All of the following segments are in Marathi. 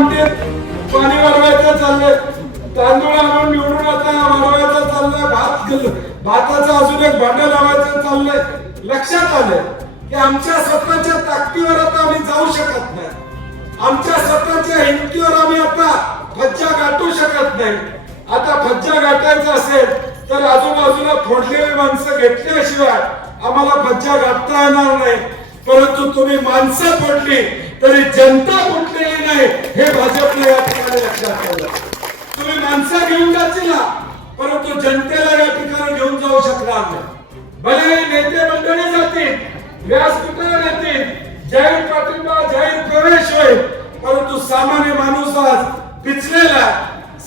आमटीत पाणी वाढवायचं चाललंय. तांदूळ आणून निवडून आता वाढवायचं चाललंय. भात भाताचं अजून एक भांडं लावायचं चाललंय. लक्षात आलंय की आमच्या स्वतःच्या ताकदीवर आता आम्ही जाऊ शकत नाही. आमच्या स्वतःच्या हिमतीवर आम्ही आता फज्जा गाठू शकत नाही. आता फज्जा गाठायचा असेल तर आजूबाजूला फोडलेली माणसं घेतल्याशिवाय आम्हाला फज्जा गाठता येणार नाही. परंतु तुम्ही माणसं फोडली तरी जनता फुटलेली नाही. हे भाजपने या ठिकाणी लक्षात ठेवलं. तुम्ही माणसं घेऊन जातील ना, परंतु जनतेला या ठिकाणी घेऊन जाऊ शकणार नाही. भले नेते मंडळी जातील व्यासपीठाला येतील जाहीर पाठिंबा जाहीर प्रवेश होईल परंतु सामान्य माणूस आज पिचलेला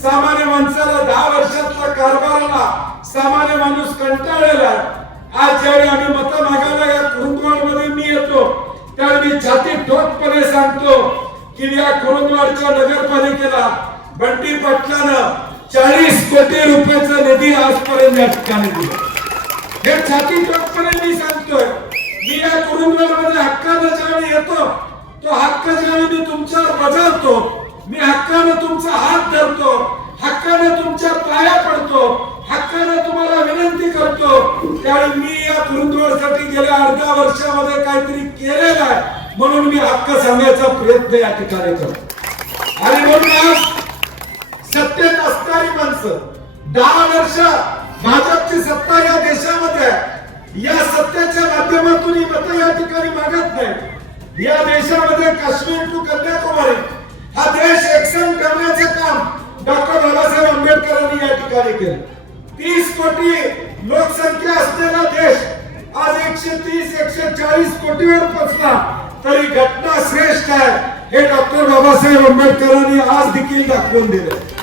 सामान्य माणसाला दहा वर्षातला कारभाराला सामान्य माणूस कंटाळलेला आज ज्यावेळी आम्ही मतं मागायला या कुरुंदवाड मी येतो त्यावेळी मी छाती ठोकपणे की या कुरुंदवाडच्या नगरपालिकेला बंटी पाटलानं चाळीस कोटी रुपयाचा निधी आजपर्यंत या ठिकाणी दिला. हे छाती चौकपणे मी सांगतोय मी या कुरुंदवाडमध्ये हक्कानं ज्यावेळी येतो तो हक्क ज्यावेळी मी तुमच्यावर बजावतो मी हक्कानं तुमचा हात धरतो हक्कानं तुमच्या पाया पडतो हक्कानं तुम्हाला विनंती करतो त्यावेळी मी या कुरुंदवाडसाठी गेल्या अर्ध्या वर्षामध्ये काहीतरी केलेलं आहे. म्हणून मी हक्क सांगायचा प्रयत्न या ठिकाणी करतो. आणि म्हणून आज सत्तेत असणारी माणसं दहा वर्ष भाजपची सत्ता या देशामध्ये आहे. या सत्तेच्या माध्यमातून ही मतं या ठिकाणी मागत नाही या देशामध्ये काश्मीर टू कन्याकुमारी हा देश एक्शन करण्याचे काम डॉक्टर बाबासाहेब आंबेडकरांनी या ठिकाणी केलं. तीस कोटी लोकसंख्या असलेला देश आज एकशे तीस एकशे चाळीस कोटीवर पोहोचला तरी घटना श्रेष्ठ आहे. हे डॉक्टर बाबासाहेब आंबेडकरांनी आज देखील दाखवून दिले.